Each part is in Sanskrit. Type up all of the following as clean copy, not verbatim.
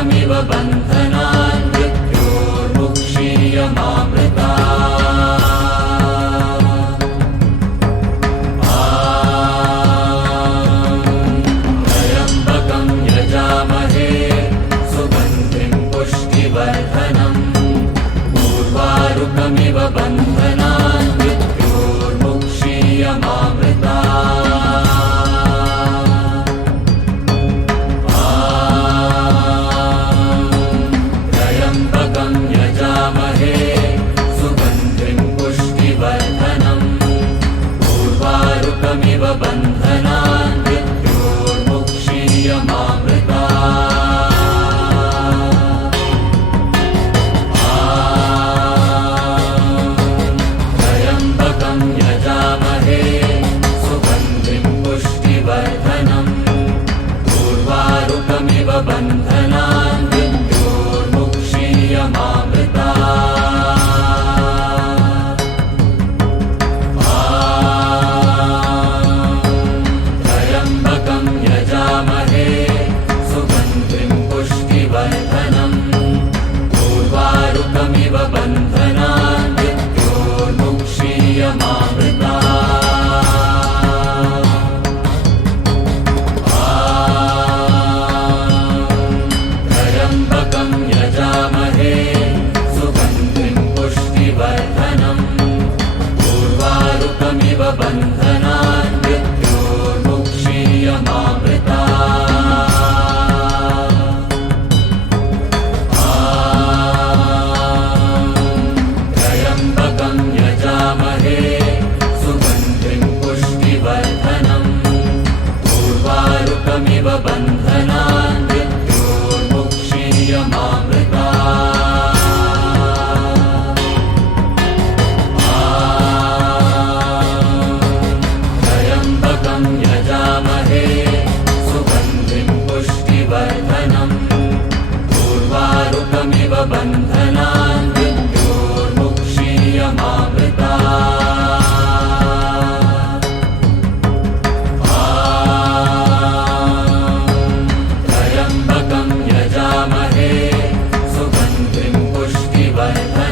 उर्वारुकमिव बन्धनान् मृत्योर्मुक्षीयमामृता त्र्यम्बकं यजामहे सुगन्धिं पुष्टिवर्धनम् उर्वारुकमिव बन्धनान् मृत्योर्मुक्षीयमामृता बन्धनान् मृत्योर्मुक्षीयमामृता त्र्यम्बकं यजामहे सुगन्धिं पुष्टिवर्धनम् उर्वारुकमिव बन्धनान् मृत्योर्मुक्षीयमामृता बन्धनान् मृत्योर्मुक्षीयमामृता त्र्यम्बकं यजामहे सुगन्धिं पुष्टिवर्धनम् उर्वारुकमिव बन्धनान् मृत्योर्मुक्षीयमामृता बन्धनान् मृत्योर्मुक्षीयमामृता त्र्यम्बकं यजामहे सुगन्धिं पुष्टिवर्धनम्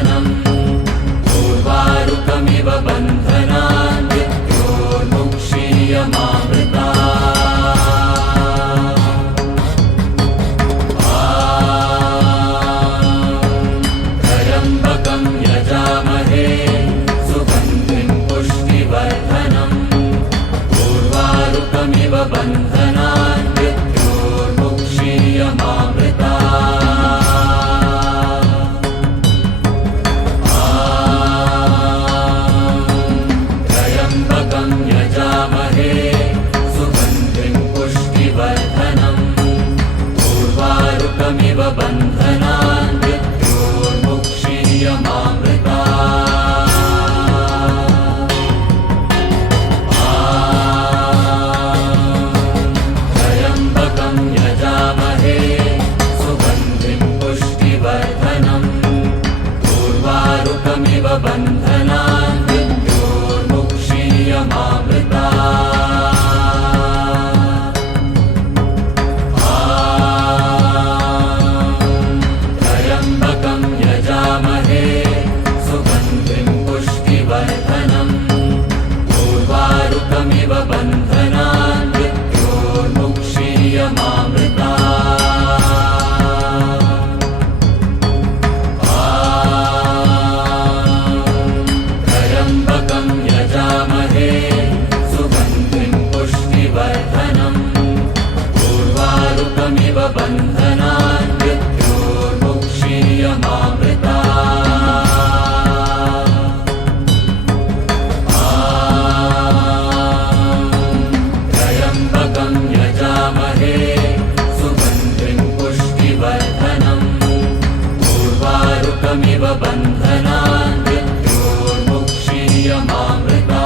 उर्वारुकमिव बन्धनान् मृत्योर्मुक्षीयमामृता बन्धनान् मृत्योर्मुक्षीयमामृता त्र्यम्बकं यजामहे सुगन्धिं पुष्टिवर्धनम् उर्वारुकमिव बन्धनान् मृत्योर्मुक्षीयमामृता बन्धनान् मृत्योर्मुक्षीयमामृता त्र्यम्बकं यजामहे सुगन्धिं पुष्टिवर्धनम् उर्वारुकमिव बन्धनान् मृत्योर्मुक्षीयमामृता बन्धनान् मृत्योर्मुक्षीयमामृता त्र्यम्बकं यजामहे सुगन्धिं पुष्टिवर्धनम् उर्वारुकमिव बन्धनान् मृत्योर्मुक्षीयमामृता उर्वारुकमिव बन्धनान् मृत्योर्मुक्षीयमामृता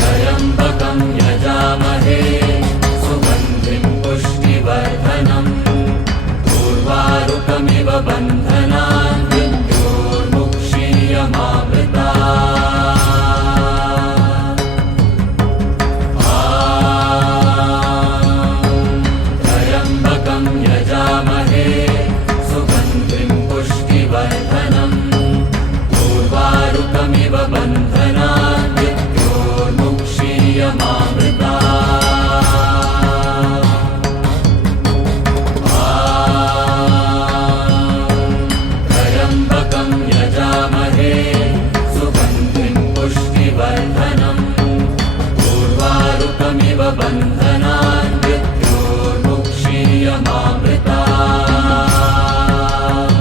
त्र्यम्बकं यजामहे सुगन्धिं पुष्टिवर्धनम् उर्वारुकमिव बन्धनान् मृत्योर्मुक्षीयमामृता बन्धनान् मृत्योर्मुक्षीयमामृतात्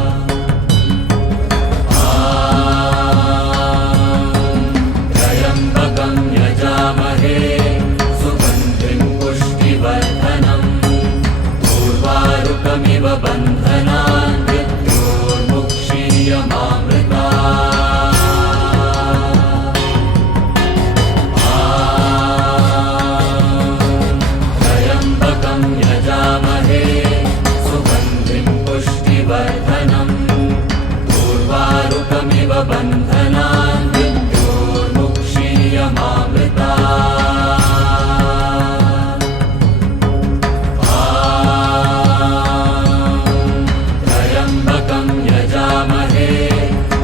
त्र्यम्बकं यजामहे सुगन्धिं पुष्टिवर्धनम् उर्वारुकमिव बन्धनान् त्र्यम्बकं यजामहे सुगन्धिं पुष्टिवर्धनम् उर्वारुकमिव बन्धनान् त्र्यम्बकं यजामहे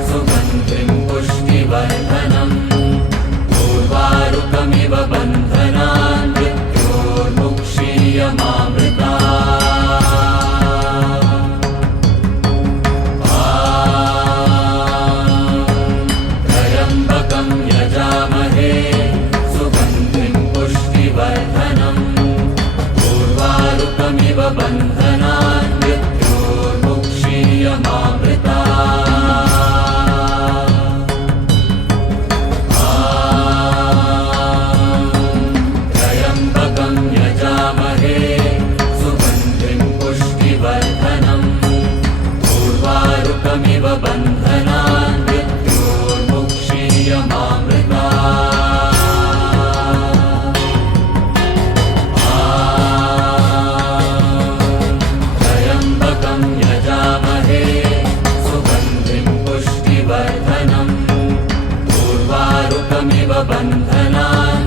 सुगन्धिं पुष्टिवर्धनम् उर्वारुकमिव बन्धनान् त्र्यम्बकं यजामहे सुगन्धिं पुष्टिवर्धनम् उर्वारुकमिव बन्धनान् त्र्यम्बकं यजामहे सुगन्धिं पुष्टिवर्धनम् उर्वारुकमिव बन्धनान् त्र्यम्बकं यजामहे सुगन्धिं पुष्टिवर्धनम् उर्वारुकमिव बन्धनान्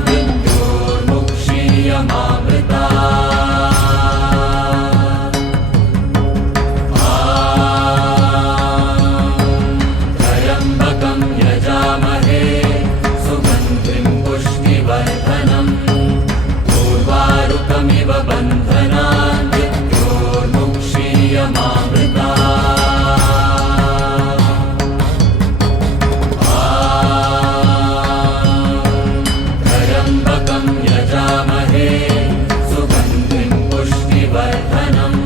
त्र्यम्बकं यजामहे सुगन्धिं पुष्टिवर्धनम् उर्वारुकमिव बन्धनान् त्र्यम्बकं यजामहे सुगन्धिं पुष्टिवर्धनम्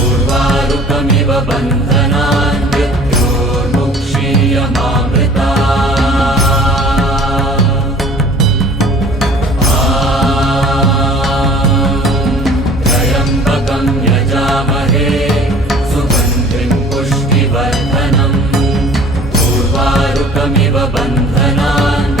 उर्वारुकमिव बन्धनान् त्र्यम्बकं यजामहे सुगन्धिं पुष्टिवर्धनम् उर्वारुकमिव बन्धनान्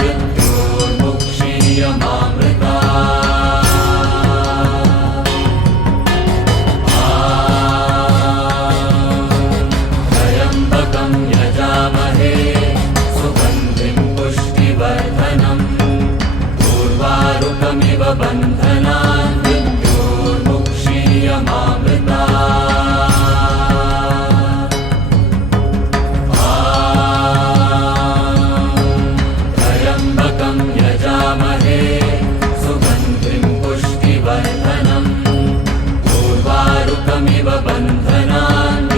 त्र्यम्बकं यजामहे सुगन्धिं पुष्टिवर्धनम् उर्वारुकमिव बन्धनान् त्र्यम्बकं यजामहे सुगन्धिं पुष्टिवर्धनम् उर्वारुकमिव बन्धनान्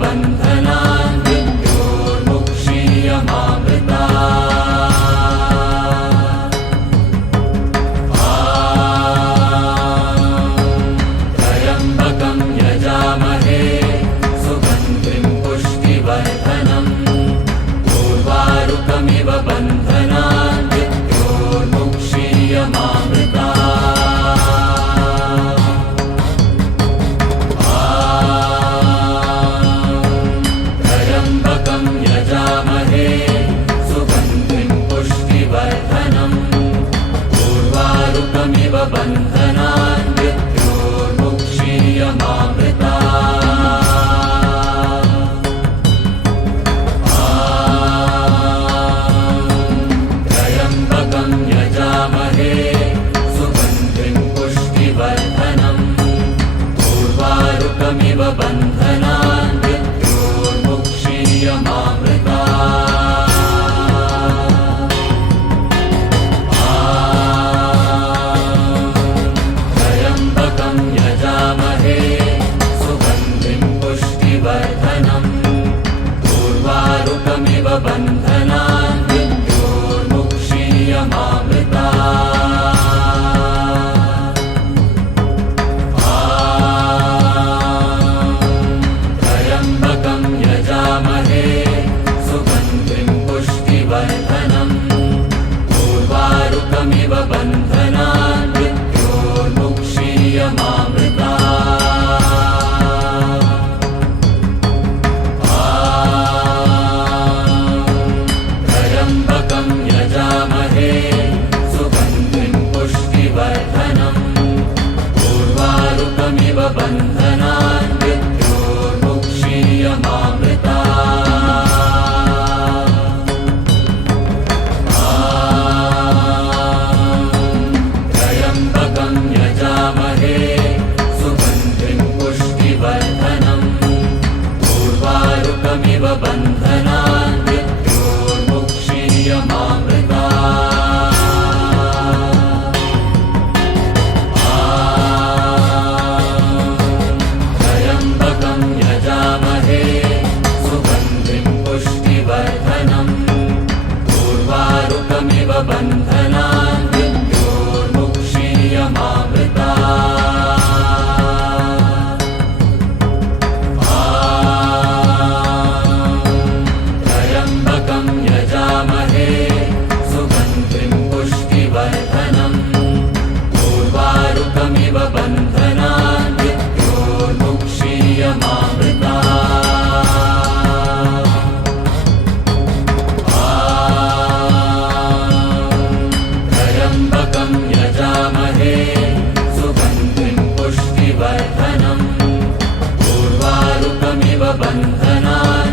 बन्धनान् मृत्योर्मुक्षीयमामृतात् त्र्यम्बकं यजामहे सुगन्धिं पुष्टिवर्धनम् उर्वारुकमिव बन्धनान् त्र्यम्बकं यजामहे सुगन्धिं पुष्टिवर्धनम् उर्वारुकमिव बन्धनान् मृत्योर्मुक्षीयमामृतात् त्र्यम्बकं यजामहे सुगन्धिं पुष्टिवर्धनम् उर्वारुकमिव बन्धनान् त्र्यम्बकं यजामहे सुगन्धिं पुष्टिवर्धनम् उर्वारुकमिव बन्धनान् त्र्यम्बकं यजामहे सुगन्धिं पुष्टिवर्धनम् उर्वारुकमिव बन्धनान् त्र्यम्बकं यजामहे सुगन्धिं पुष्टिवर्धनम् उर्वारुकमिव बन्धनान् त्र्यम्बकं यजामहे सुगन्धिं पुष्टिवर्धनम् उर्वारुकमिव बन्धनान् त्र्यम्बकं यजामहे सुगन्धिं पुष्टिवर्धनम् उर्वारुकमिव बन्धनान् त्र्यम्बकं यजामहे सुगन्धिं पुष्टिवर्धनम् उर्वारुकमिव बन्धनान् त्र्यम्बकं यजामहे सुगन्धिं पुष्टिवर्धनम् उर्वारुकमिव बन्धनान्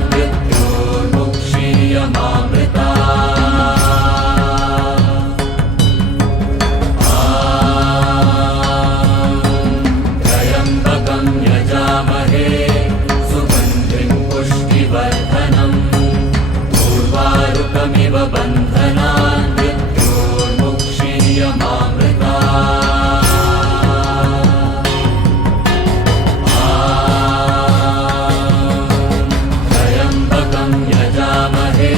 त्र्यम्बकं यजामहे सुगन्धिं पुष्टिवर्धनम् उर्वारुकमिव बन्धनान् त्र्यम्बकं यजामहे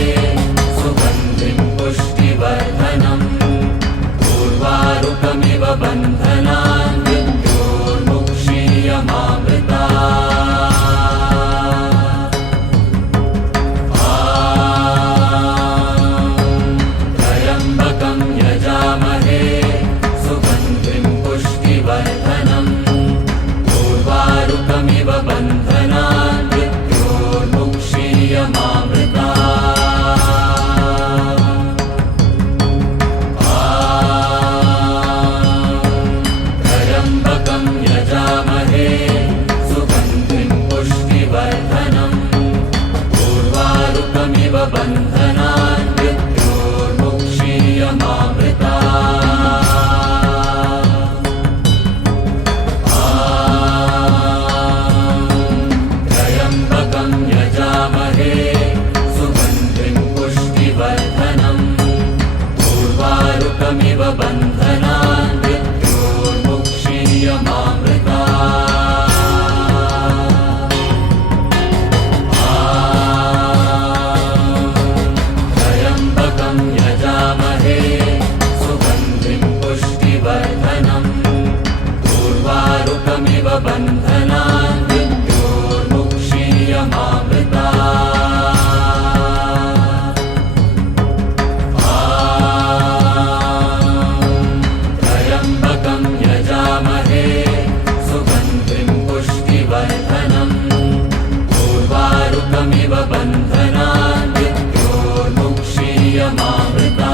सर्वलोकमिव बन्धनान् मृत्योर्मुक्षीयमामृता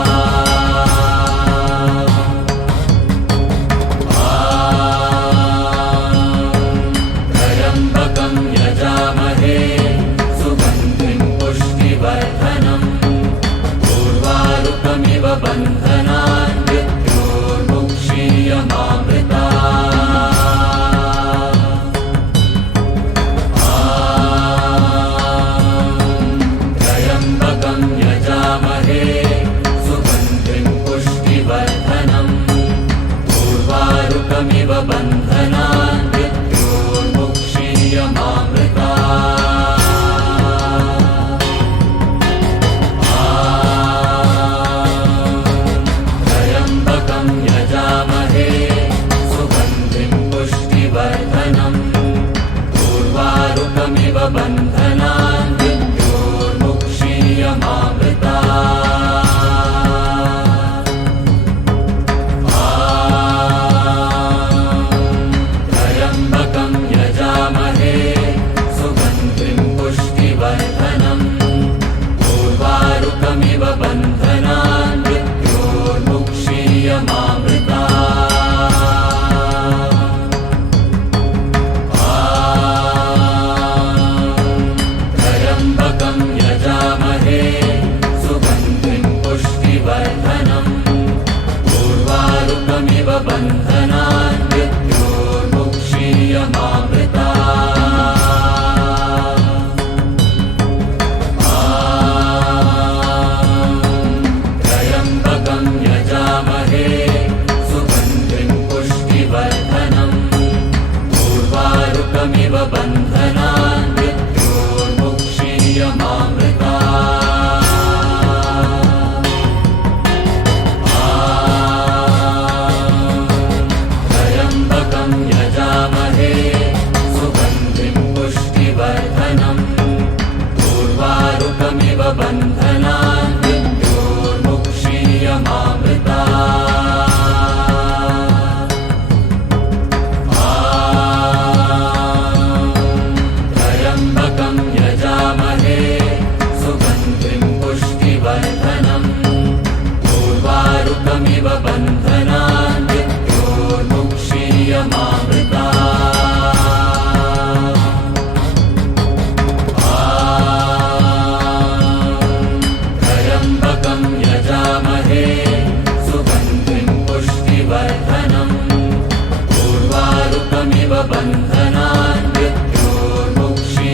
त्र्यम्बकं यजामहे सुगन्धिं पुष्टिवर्धनम् उर्वारुकमिव बन्धनान् मृत्योर्मुक्षीयमामृता त्र्यम्बकं यजामहे सुगन्धिं पुष्टिवर्धनम् उर्वारुकमिव बन्धनान् मृत्योर्मुक्षीयमामृता त्र्यम्बकं यजामहे सुगन्धिं पुष्टिवर्धनम् उर्वारुकमिव बन्धनान् मृत्योर्मुक्षीयमामृता त्र्यम्बकं यजामहे सुगन्धिं पुष्टिवर्धनम् उर्वारुकमिव बन्धनान् मृत्योर्मुक्षीयमामृता त्र्यम्बकं यजामहे सुगन्धिं पुष्टिवर्धनम् उर्वारुकमिव बन्धनान् मृत्योर्मुक्षीयमामृता त्र्यम्बकं यजामहे सुगन्धिं पुष्टिवर्धनम् उर्वारुकमिव बन्धनान् मृत्योर्मुक्षीयमामृता त्र्यम्बकं यजामहे सुगन्धिं पुष्टिवर्धनम् उर्वारुकमिव बन्धनान् मृत्योर्मुक्षीयमामृता त्र्यम्बकं यजामहे सुगन्धिं पुष्टिवर्धनम् उर्वारुकमिव बन्धनान् मृत्योर्मुक्षीयमामृता त्र्यम्बकं यजामहे सुगन्धिं पुष्टिवर्धनम् उर्वारुकमिव बन्धनान् मृत्योर्मुक्षीयमामृता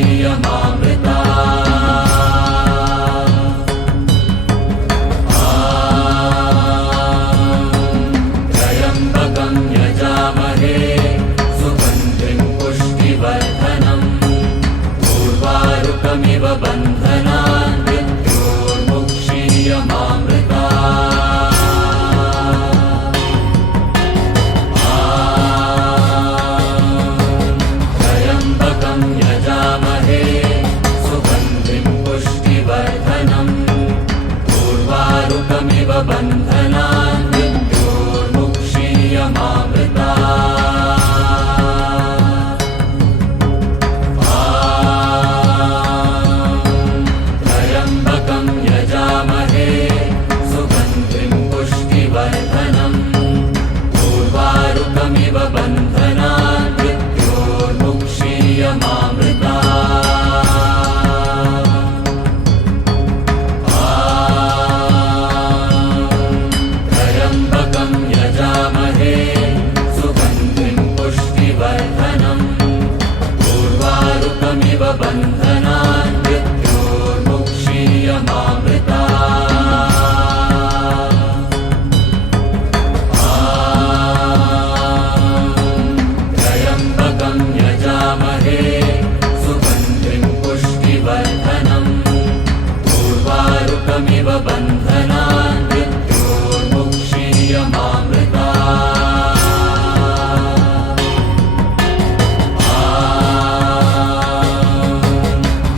त्र्यम्बकं यजामहे सुगन्धिं पुष्टिवर्धनम् उर्वारुकमिव बन्धनान् मृत्योर्मुक्षीयमामृता त्र्यम्बकं यजामहे सुगन्धिं पुष्टिवर्धनम् उर्वारुकमिव बन्धनान् मृत्योर्मुक्षीयमामृता त्र्यम्बकं यजामहे सुगन्धिं पुष्टिवर्धनम् उर्वारुकमिव बन्धनान् मृत्योर्मुक्षीयमामृता त्र्यम्बकं यजामहे सुगन्धिं पुष्टिवर्धनम् उर्वारुकमिव बन्धनान् मृत्योर्मुक्षीयमामृता त्र्यम्बकं यजामहे सुगन्धिं पुष्टिवर्धनम् उर्वारुकमिव बन्धनान् मृत्योर्मुक्षीयमामृता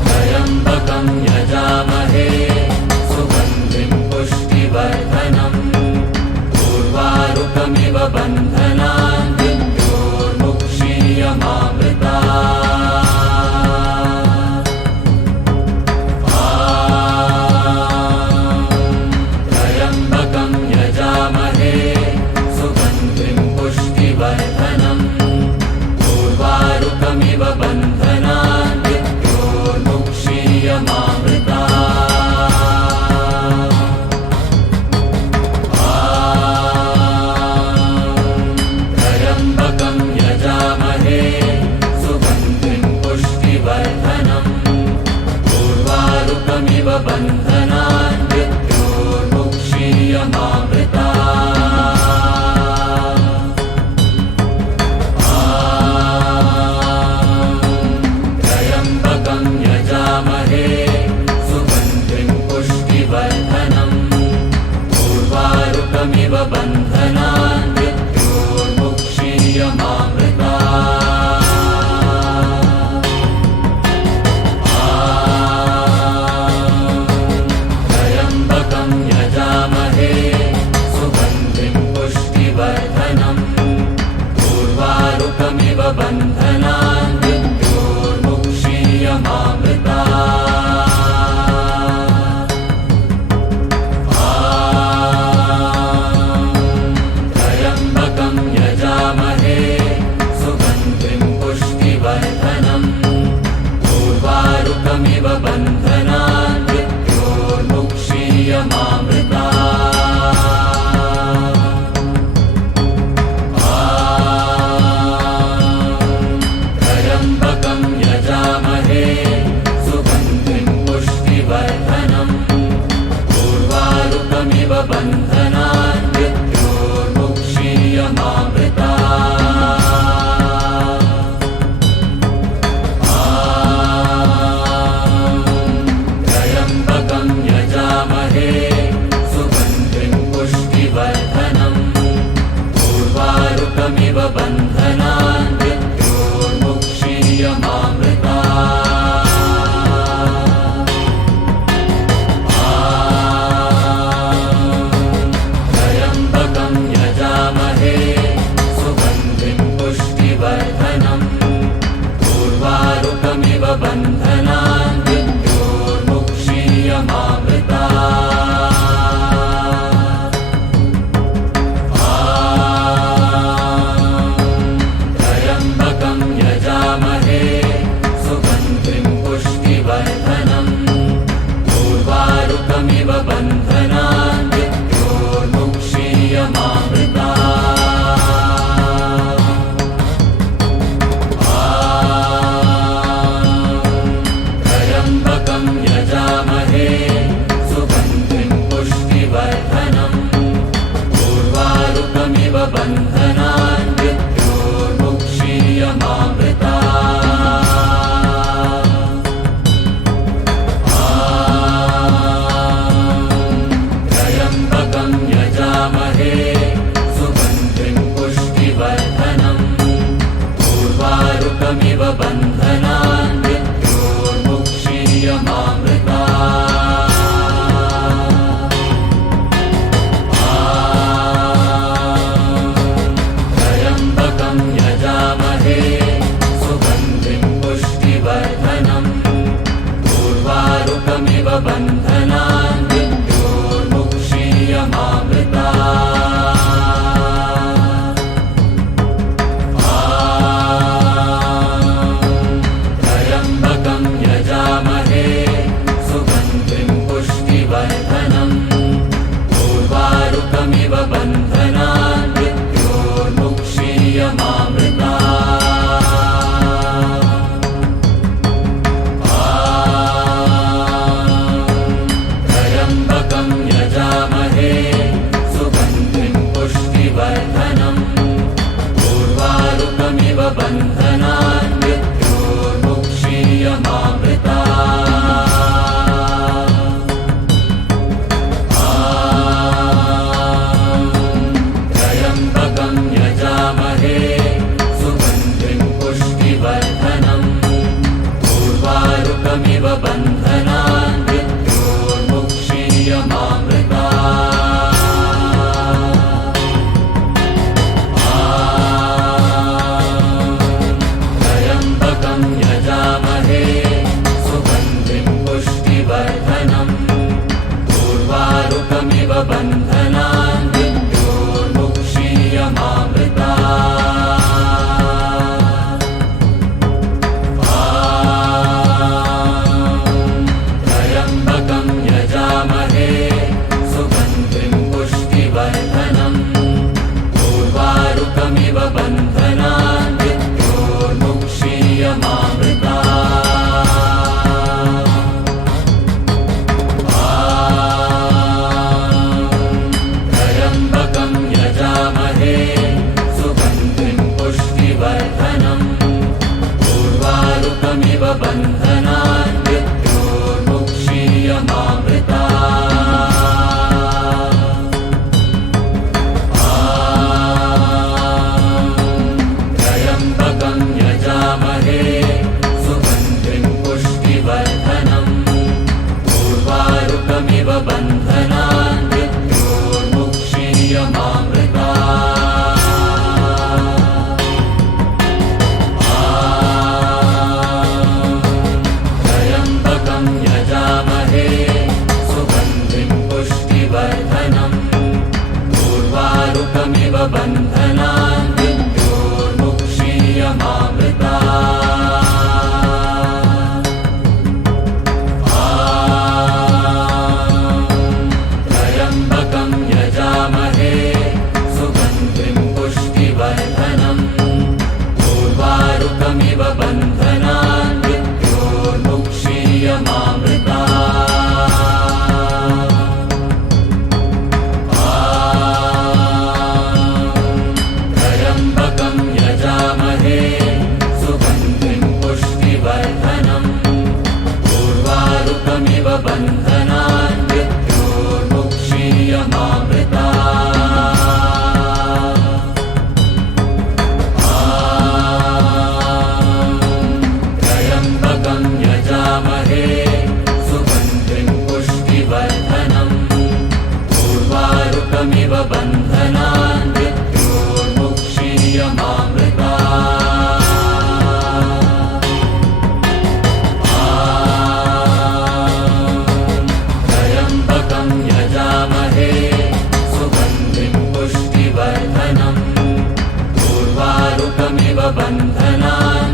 त्र्यम्बकं यजामहे सुगन्धिं पुष्टिवर्धनम् उर्वारुकमिव बन्धनान् मृत्योर्मुक्षीयमामृता बन्धनान् मृत्योर्मुक्षीयमामृता त्र्यम्बकं यजामहे सुगन्धिं पुष्टिवर्धनम् उर्वारुकमिव बन्धनान् मृत्योर्मुक्षीयमामृता त्र्यम्बकं यजामहे सुगन्धिं पुष्टिवर्धनम् उर्वारुकमिव बन्धनान् मृत्योर्मुक्षीयमामृता त्र्यम्बकं यजामहे सुगन्धिं पुष्टिवर्धनम् उर्वारुकमिव बन्धनान् मृत्योर्मुक्षीयमामृता त्र्यम्बकं यजामहे सुगन्धिं पुष्टिवर्धनम् उर्वारुकमिव बन्धनान् मृत्योर्मुक्षीयमामृता त्र्यम्बकं यजामहे सुगन्धिं पुष्टिवर्धनम् उर्वारुकमिव बन्धनान् मृत्योर्मुक्षीयमामृता त्र्यम्बकं यजामहे सुगन्धिं पुष्टिवर्धनम् उर्वारुकमिव बन्धनान् मृत्योर्मुक्षीयमामृता त्र्यम्बकं यजामहे सुगन्धिं पुष्टिवर्धनम् उर्वारुकमिव बन्धनान् मृत्योर्मुक्षीयमामृता त्र्यम्बकं यजामहे सुगन्धिं पुष्टिवर्धनम् उर्वारुकमिव बन्धनान् मृत्योर्मुक्षीयमामृता त्र्यम्बकं यजामहे सुगन्धिं पुष्टिवर्धनम् उर्वारुकमिव बन्धनान् मृत्योर्मुक्षीयमामृता त्र्यम्बकं यजामहे सुगन्धिं पुष्टिवर्धनम् उर्वारुकमिव बन्धनान् मृत्योर्मुक्षीयमामृता त्र्यम्बकं यजामहे सुगन्धिं पुष्टिवर्धनम् उर्वारुकमिव बन्धनान् मृत्योर्मुक्षीयमामृता त्र्यम्बकं यजामहे सुगन्धिं पुष्टिवर्धनम् उर्वारुकमिव बन्धनान् मृत्योर्मुक्षीयमामृता त्र्यम्बकं यजामहे सुगन्धिं पुष्टिवर्धनम् उर्वारुकमिव बन्धनान् मृत्योर्मुक्षीयमामृता त्र्यम्बकं यजामहे सुगन्धिं पुष्टिवर्धनम् उर्वारुकमिव बन्धनान् मृत्योर्मुक्षीयमामृता त्र्यम्बकं बन्धनान् मृत्योर्मुक्षीयमामृतात् त्र्यम्बकं यजामहे सुगन्धिं पुष्टिवर्धनम् उर्वारुकमिव बन्धनान् त्र्यम्बकं यजामहे सुगन्धिं पुष्टिवर्धनम् उर्वारुकमिव बन्धनान्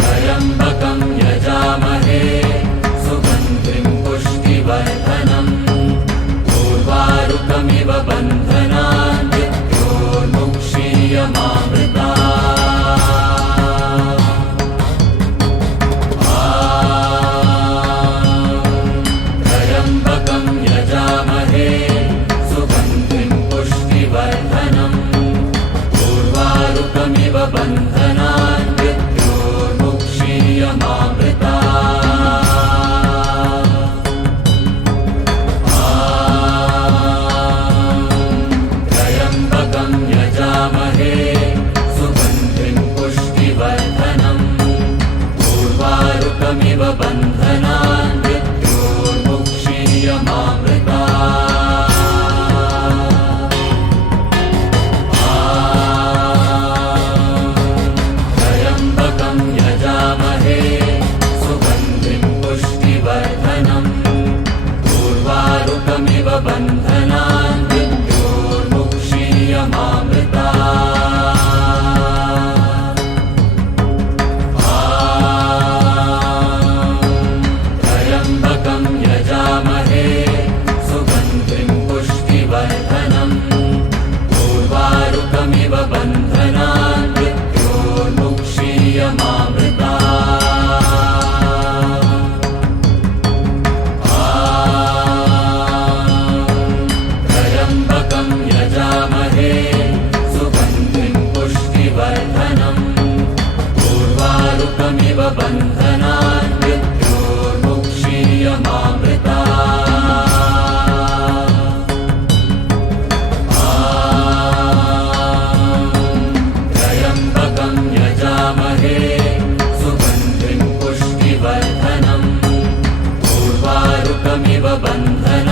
त्र्यम्बकं यजामहे सुगन्धिं पुष्टिवर्धनम् उर्वारुकमिव बन्धनान् त्र्यम्बकं यजामहे सुगन्धिं पुष्टिवर्धनम् उर्वारुकमिव बन्धनान् त्र्यम्बकं यजामहे सुगन्धिं पुष्टिवर्धनम् उर्वारुकमिव बन्धनान् त्र्यम्बकं यजामहे सुगन्धिं पुष्टिवर्धनम् उर्वारुकमिव बन्धनान् त्र्यम्बकं यजामहे सुगन्धिं पुष्टिवर्धनम् उर्वारुकमिव बन्धनान् त्र्यम्बकं यजामहे सुगन्धिं पुष्टिवर्धनम् उर्वारुकमिव बन्धनान् त्र्यम्बकं यजामहे सुगन्धिं पुष्टिवर्धनम् उर्वारुकमिव बन्धनान्